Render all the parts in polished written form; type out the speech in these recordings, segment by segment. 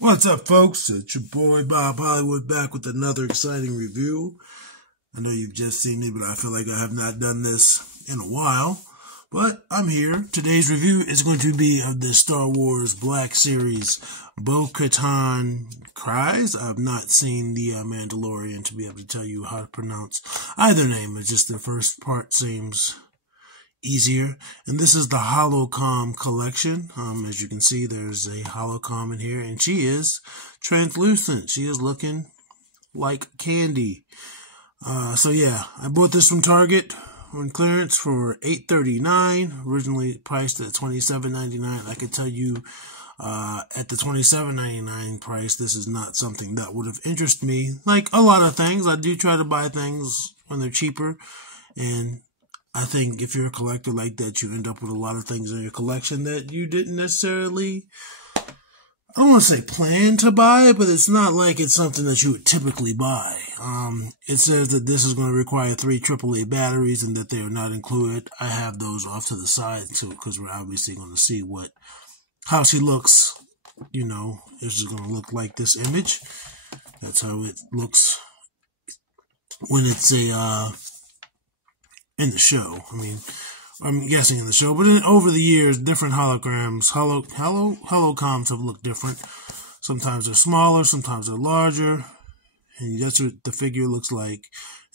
What's up, folks? It's your boy Bob Hollywood back with another exciting review. I know you've just seen me, but I feel like I have not done this in a while. But I'm here. Today's review is going to be of the Star Wars Black Series Bo-Katan Kryze. I've not seen the Mandalorian to be able to tell you how to pronounce either name. It's just the first part seems easier. And this is the Holocomm collection. As you can see, there's a Holocomm in here, and she is translucent. She is looking like candy. So yeah, I bought this from Target on clearance for $8.39. Originally priced at $27.99. I can tell you, at the $27.99 price, this is not something that would have interested me. Like a lot of things, I do try to buy things when they're cheaper, and I think if you're a collector like that, you end up with a lot of things in your collection that you didn't necessarily, I don't want to say plan to buy, but it's not like it's something that you would typically buy. It says that this is going to require 3 AAA batteries and that they are not included. I have those off to the side too, because we're obviously going to see how she looks. You know, if she's going to look like this image. That's how it looks when it's in the show. I mean, I'm guessing in the show, but over the years, different holograms, holocomms have looked different. Sometimes they're smaller, sometimes they're larger, and that's what the figure looks like.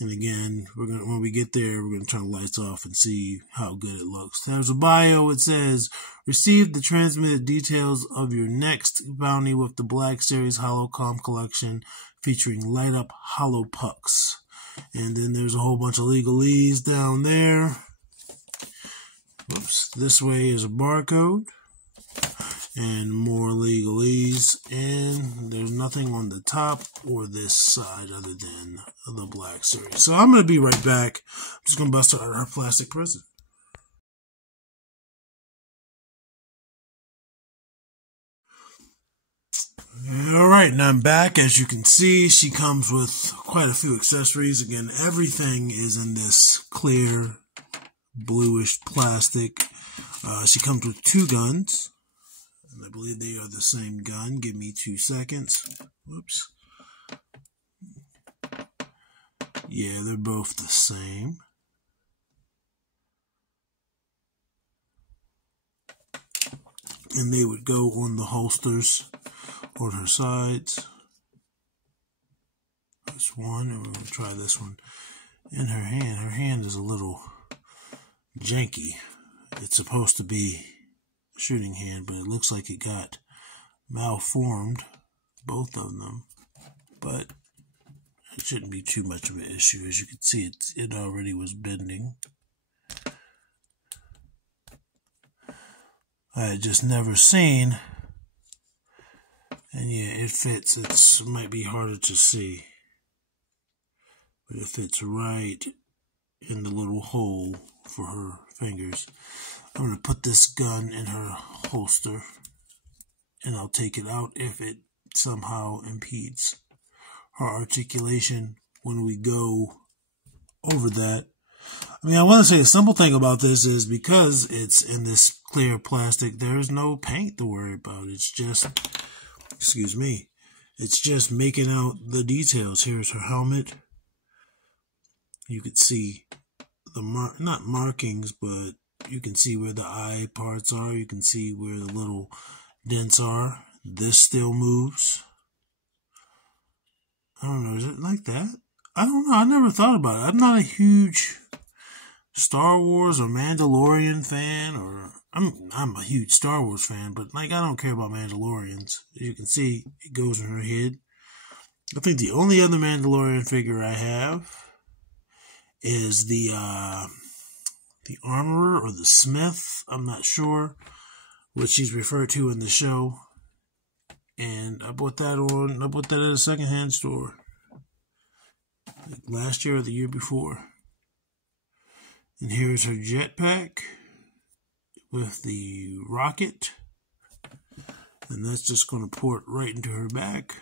And again, when we get there, we're gonna turn the lights off and see how good it looks. There's a bio. It says, "Receive the transmitted details of your next bounty with the Black Series Holocomm collection, featuring light up holo pucks." And then there's a whole bunch of legalese down there. Whoops. This way is a barcode. And more legalese. And there's nothing on the top or this side other than the Black Series. So I'm going to be right back. I'm just going to bust out her plastic present. Alright, and I'm back. As you can see, she comes with quite a few accessories. Again, everything is in this clear, bluish plastic. She comes with 2 guns, and I believe they are the same gun. Give me 2 seconds. Whoops. Yeah, they're both the same. And they would go on the holsters on her sides. That's one, and we're going to try this one in her hand. Her hand is a little janky. It's supposed to be a shooting hand, but it looks like it got malformed, both of them. But it shouldn't be too much of an issue. As you can see, it already was bending. I had just never seen. And yeah, it fits. It might be harder to see, but it fits right in the little hole for her fingers. I'm going to put this gun in her holster, and I'll take it out if it somehow impedes her articulation when we go over that. I mean, I want to say the simple thing about this is because it's in this clear plastic, there's no paint to worry about. It's just, excuse me, it's just making out the details. Here's her helmet. You could see the not markings, but you can see where the eye parts are. You can see where the little dents are. This still moves. I don't know, is it like that? I don't know, I never thought about it. I'm not a huge Star Wars or Mandalorian fan, or I'm a huge Star Wars fan, but like I don't care about Mandalorians. As you can see, it goes in her head. I think the only other Mandalorian figure I have is the armorer or the smith. I'm not sure what she's referred to in the show. And I bought that at a secondhand store. Like last year or the year before. And here's her jetpack with the rocket. And that's just going to port right into her back.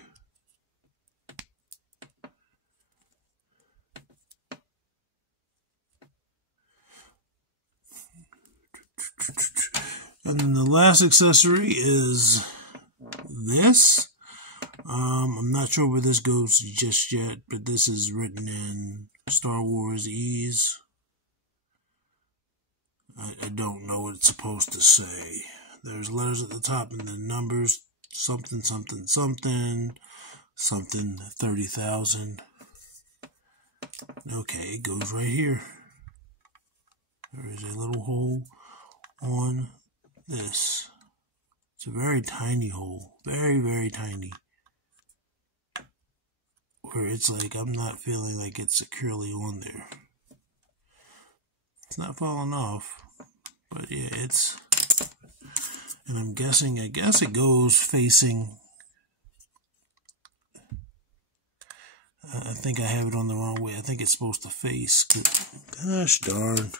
And then the last accessory is this. I'm not sure where this goes just yet, but this is written in Star Wars ease. I don't know what it's supposed to say. There's letters at the top and then numbers, something, something, something, something, 30,000. Okay, it goes right here. There is a little hole on this. It's a very tiny hole. Very, very tiny. Where it's like, I'm not feeling like it's securely on there. It's not falling off. But yeah, it's... And I'm guessing, I guess it goes facing... I think I have it on the wrong way. I think it's supposed to face... Gosh darn.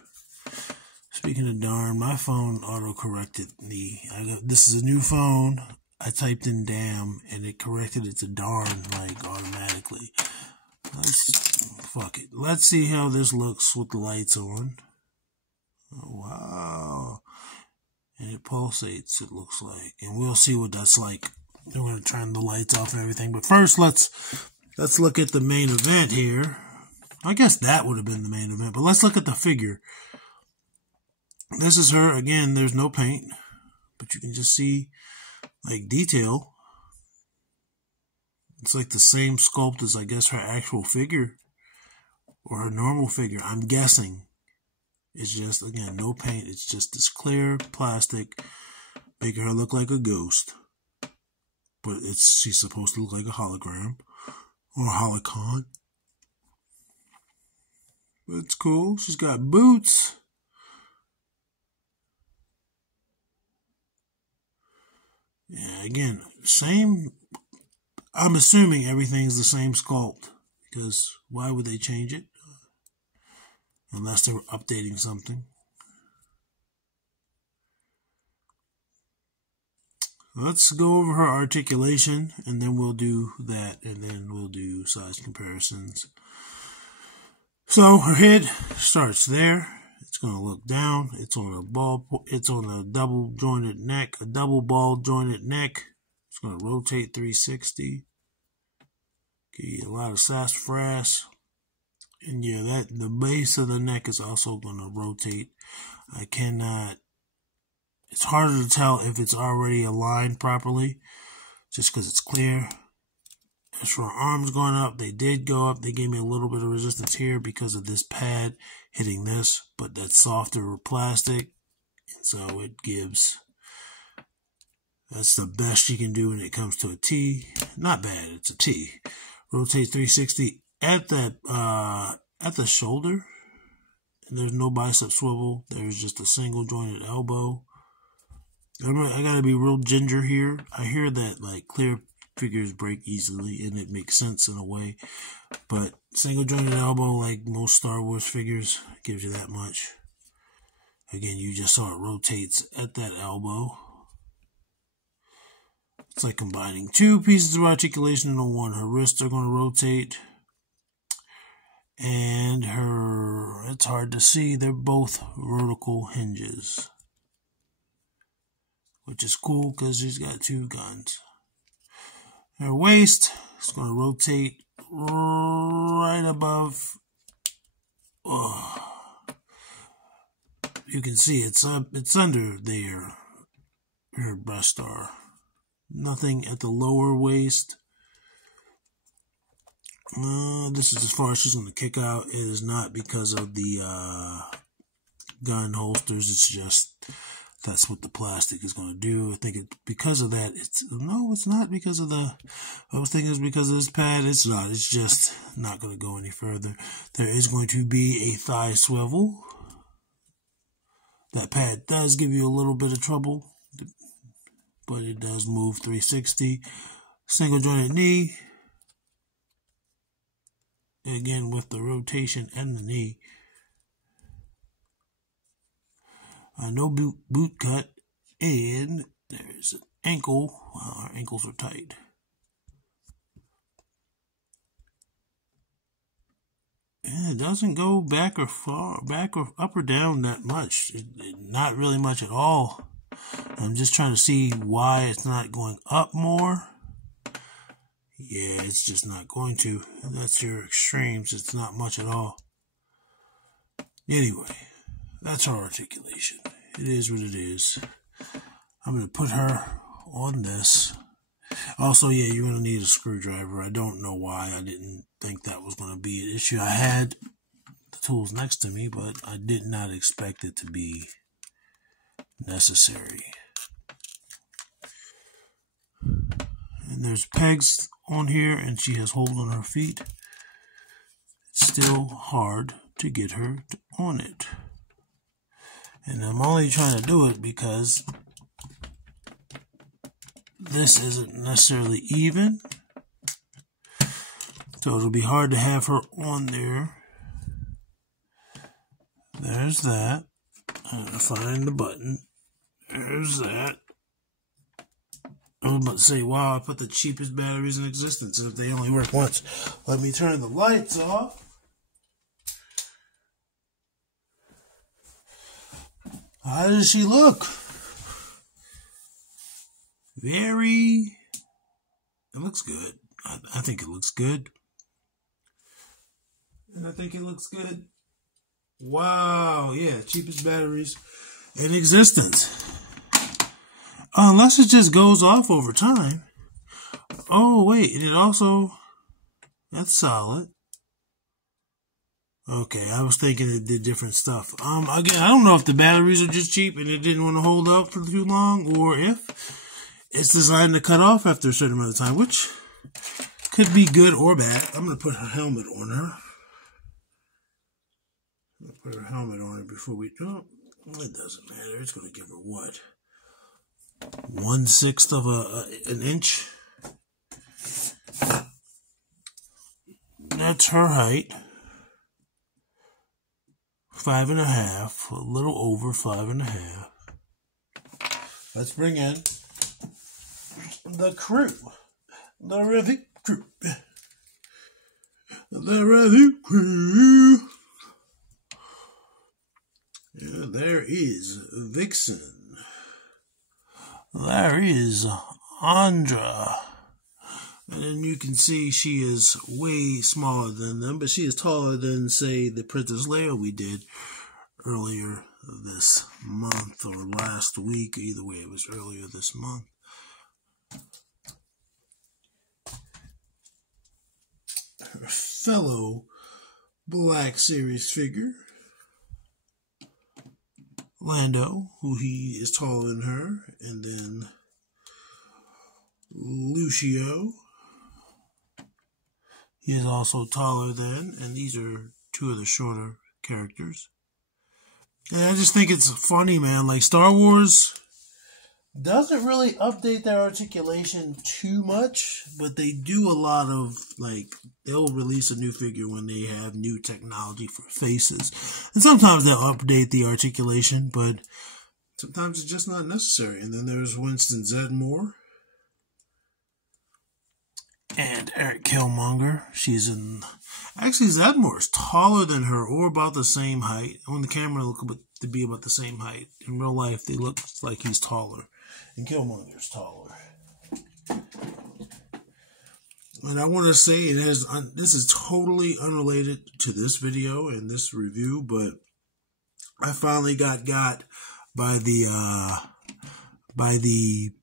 Speaking of darn, my phone auto-corrected me. This is a new phone. I typed in damn, and it corrected it to darn, like, automatically. Fuck it. Let's see how this looks with the lights on. Oh, wow. And it pulsates, it looks like. And we'll see what that's like. We're going to turn the lights off and everything. But first, let's look at the main event here. I guess that would have been the main event. But let's look at the figure. This is her. Again, there's no paint. But you can just see, like, detail. It's like the same sculpt as, I guess, her actual figure. Or her normal figure. I'm guessing. It's just, again, no paint. It's just this clear plastic, making her look like a ghost. But she's supposed to look like a hologram. Or a Holocomm. But it's cool. She's got boots. Yeah, again, same. I'm assuming everything's the same sculpt. Because why would they change it? Unless they were updating something. Let's go over her articulation, and then we'll do that, and then we'll do size comparisons. So her head starts there. It's going to look down. It's on a double jointed neck, a double ball jointed neck. It's going to rotate 360. Give you a lot of sassafras. And yeah, the base of the neck is also going to rotate. It's harder to tell if it's already aligned properly, just because it's clear. As for her arms going up, they did go up. They gave me a little bit of resistance here because of this pad hitting this, but that's softer plastic. And so that's the best you can do when it comes to a T. Not bad, it's a T. Rotate 360 at the shoulder. There's no bicep swivel. There's just a single jointed elbow. I gotta be real ginger here. I hear that like clear figures break easily, and it makes sense in a way. But single jointed elbow, like most Star Wars figures, gives you that much. Again, you just saw it rotates at that elbow. It's like combining two pieces of articulation into one. Her wrists are going to rotate. And it's hard to see, they're both vertical hinges. Which is cool because she's got two guns. Her waist is going to rotate right above. You can see it's under there. Her breast are. Nothing at the lower waist. This is as far as she's going to kick out. It is not because of the gun holsters. It's just that's what the plastic is going to do. I think because of that. It's not because of the. I was thinking it's because of this pad. It's not. It's just not going to go any further. There is going to be a thigh swivel. That pad does give you a little bit of trouble, but it does move 360. Single jointed knee. Again, with the rotation and the knee. No boot cut. And there's an ankle. Well, our ankles are tight. And it doesn't go back or up or down that much. Not really much at all. I'm just trying to see why it's not going up more. Yeah, it's just not going to. That's your extremes. It's not much at all. Anyway, that's her articulation. It is what it is. I'm going to put her on this. Also, yeah, you're going to need a screwdriver. I don't know why. I didn't think that was going to be an issue. I had the tools next to me, but I did not expect it to be necessary. And there's pegs on here, and she has holes on her feet. It's still hard to get her on it. And I'm only trying to do it because this isn't necessarily even. So it'll be hard to have her on there. There's that. I'm going to find the button. There's that. I was about to say, wow, I put the cheapest batteries in existence, and if they only work once. Let me turn the lights off. How does she look? It looks good. I think it looks good. And I think it looks good. Wow, yeah, cheapest batteries in existence. Unless it just goes off over time. Oh, wait, and it also, that's solid. Okay, I was thinking it did different stuff. Again, I don't know if the batteries are just cheap and it didn't want to hold up for too long, or if it's designed to cut off after a certain amount of time, which could be good or bad. I'm going to put her helmet on her. I'm going to put her helmet on her before we, oh, it doesn't matter. It's going to give her what? 1/6 of an inch. That's her height. 5.5, a little over 5.5. Let's bring in the crew. The review crew. The review crew. Yeah, there is Vixen. There is Andra. And then you can see she is way smaller than them, but she is taller than, say, the Princess Leia we did earlier this month or last week. Either way, it was earlier this month. Her fellow Black Series figure, Lando, who he is taller than her, and then Lucio. He is also taller than, and these are two of the shorter characters. And I just think it's funny, man. Like, Star Wars doesn't really update their articulation too much, but they do a lot of, like, they'll release a new figure when they have new technology for faces. And sometimes they'll update the articulation, but sometimes it's just not necessary. And then there's Winston Zedmore. And Eric Killmonger. She's in... Actually, Zedmore is taller than her, or about the same height. On the camera, look to be about the same height. In real life, they look like he's taller. And Killmonger's taller. And I want to say, it has. This is totally unrelated to this video and this review, but I finally got by the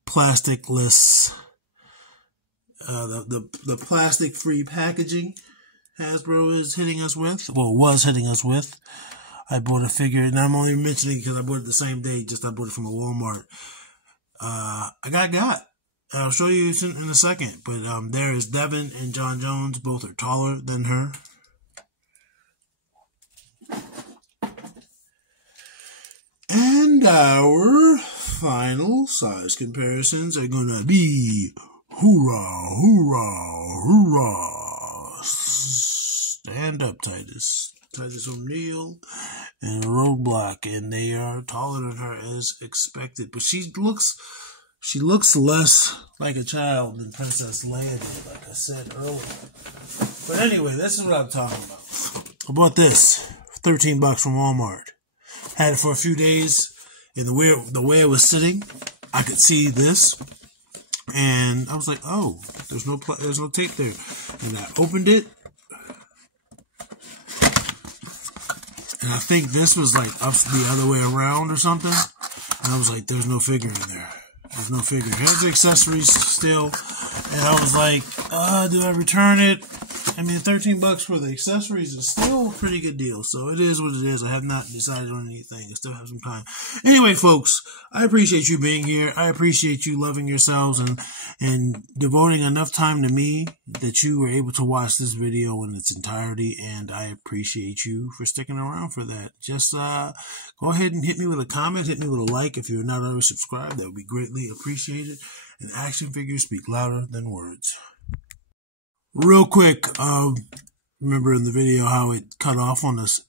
plasticless... the plastic-free packaging Hasbro is hitting us with, well, was hitting us with. I bought a figure, and I'm only mentioning it because I bought it the same day, just I bought it from a Walmart. I got. I'll show you in a second, but there is Devin and John Jones. Both are taller than her. And our final size comparisons are gonna be hoorah, hoorah, hoorah. Stand up, Titus. Titus O'Neil and Roadblock, and they are taller than her as expected. But she looks less like a child than Princess Leia did, like I said earlier. But anyway, this is what I'm talking about. I bought this for $13 from Walmart. Had it for a few days, and the way it was sitting, I could see this. And I was like, oh, there's no tape there. And I opened it, and I think this was like up the other way around or something. And I was like, there's no figure in there. There's no figure. Here's the accessories still. And I was like, do I return it? I mean, $13 for the accessories is still a pretty good deal. So it is what it is. I have not decided on anything. I still have some time. Anyway, folks, I appreciate you being here. I appreciate you loving yourselves and devoting enough time to me that you were able to watch this video in its entirety. And I appreciate you for sticking around for that. Just go ahead and hit me with a comment. Hit me with a like if you're not already subscribed. That would be greatly appreciated. And action figures speak louder than words. Real quick, remember in the video how it cut off on us?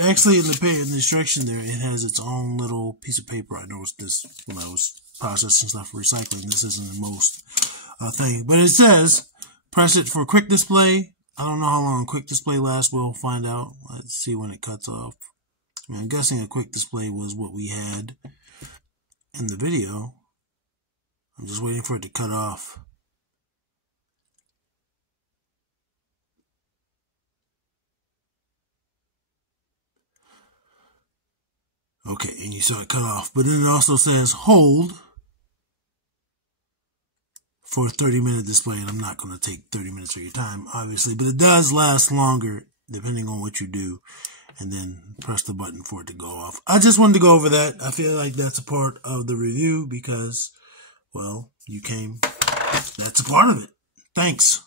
Actually, in the instruction there, it has its own little piece of paper. I noticed this when I was processing stuff for recycling. This isn't the most thing, but it says press it for quick display. I don't know how long quick display lasts. We'll find out. Let's see when it cuts off. I mean, I'm guessing a quick display was what we had in the video. I'm just waiting for it to cut off. Okay, and you saw it cut off. But then it also says hold for a 30-minute display. And I'm not going to take 30 minutes of your time, obviously. But it does last longer, depending on what you do. And then press the button for it to go off. I just wanted to go over that. I feel like that's a part of the review because, well, you came. That's a part of it. Thanks.